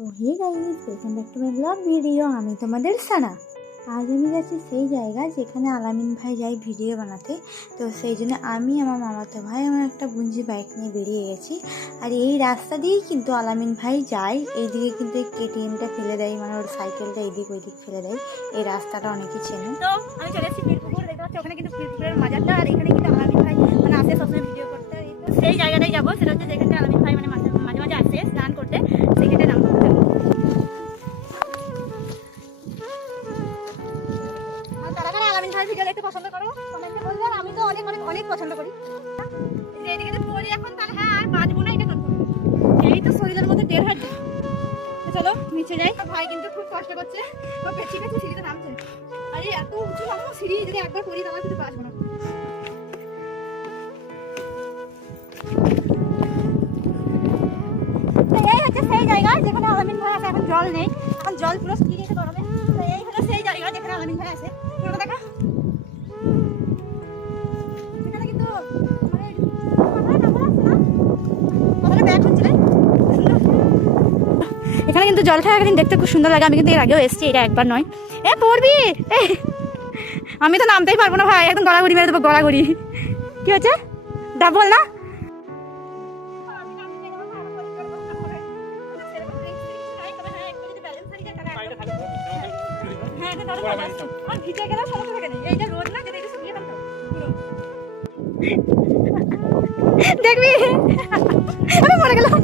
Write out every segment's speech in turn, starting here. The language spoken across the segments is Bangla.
তো hey guys, welcome back to my vlog video. আমি তোমাদের সানা। আজ আমি যাচ্ছি সেই জায়গা যেখানে আলামিন ভাই যায় ভিডিও বানাতে। তো সেই জন্য আমি, আমার মামাতো ভাই, আমার একটা বুঞ্জি বাইক নিয়ে বেরিয়ে গেছি। আর এই রাস্তা দিয়েই কিন্তু আলামিন ভাই যায়। এইদিকে কিন্তু এই কেটিএমটা ফেলে দেয়, মানে ওর সাইকেলটা এইদিক ওইদিক ফেলে দেয়। এই রাস্তাটা অনেকেই চেনে। তো আমি চলে এসেছি পীরপুকুর, দেখতে পাচ্ছি ওখানে কিন্তু পীরপুকুরের মাজারটা। আর এখানে কিন্তু আলামিন ভাই মানে আসে সবসময় ভিডিও করতে। তো সেই জায়গাটাই যাবো, সেটা হচ্ছে যেখানে আলামিন ভাই মানে মাঝে মাঝে আসে স্নান করতে, সেখানে নাম। আলামিন ভাই ভিডিও দেখতে পছন্দ করো, কমেন্টে বলবে। আর আমি তো অনেক অনেক অনেক পছন্দ করি। এইদিকে তো পড়ি এখন, তাহলে হ্যাঁ আর বাঁচবো না, এটা করবো। এই তো শরীরের মধ্যে 1.5 হাত। চলো নিচে যাই। ভাই কিন্তু খুব কষ্ট করছে, ও পেছি পেছি সিঁড়িতে নামছে। আরে এত উঁচু নামো সিঁড়ি, যদি একবার পড়ি তাহলে কিন্তু বাঁচবো না। এই হচ্ছে সেই জায়গা যেখানে আলামিন ভাই আসে। এখন জল নেই, এখন জল পুরো শুকিয়ে গেছে গরমে। তো এই হলো সেই জায়গা যেখানে আলামিন ভাই আসে। পুরোটা দেখা। এখানে কিন্তু এখানে কিন্তু জল খেলা একদিন দেখতে খুব সুন্দর লাগে। আমি কিন্তু এর আগেও এসেছি, এটা একবার নয়। এ পড়বি, আমি তো নামতেই পারবো না ভাই, একদম গড়াগড়ি মেরে দেবো, গড়াগড়ি। কি হচ্ছে ডাবল না? দেখবি আমি মরে গেলাম।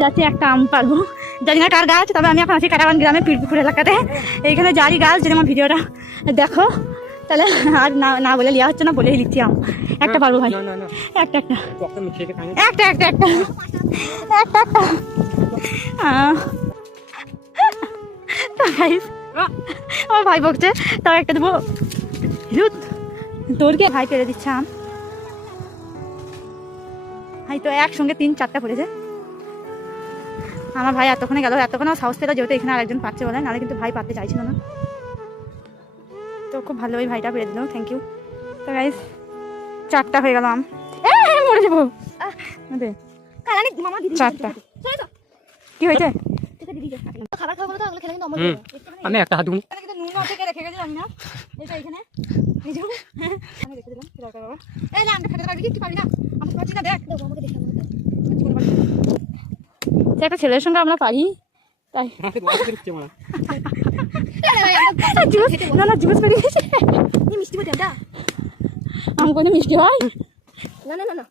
যাচ্ছি একটা আম পারবো, জানি না কার গাছ, তবে আমি এখন আছি কাটাবান গ্রামে পীরপুকুর এলাকাতে। এইখানে জারি গাছ, যদি আমার ভিডিওটা দেখো তাহলে আর না না বলে লিয়া হচ্ছে না, বলেই লিখছি আম। একটা পারবো ভাই, একটা একটা একটা একটা একটা একটা একটা। আমার ভাই বকছে, তাও একটা দেবো। তোরকে ভাই পেরে দিচ্ছে আম। ভাই তো একসঙ্গে 3-4টা পড়েছে। আমার ভাই এতক্ষণে গেল, এতক্ষণ সাহস পেল, যেহেতু এখানে আরেকজন পাচ্ছে বলে, নাহলে কিন্তু ভাই পারতে চাইছিল না। তো খুব ভালো ওই ভাইটা পেরে দিল, থ্যাংক ইউ। তো গাইস 4টা হয়ে গেল আম। মরে যাবো। 4টা কি হয়েছে? আমি একটা হাত রেখে গেছি, আমি না এটা এখানে রেখে দিলাম। একটা ছেলের সঙ্গে আমরা পারি, তাই না না জুস পেয়ে গেছে। মিষ্টি বটে এটা, আম কোনো মিষ্টি হয় না। না না না না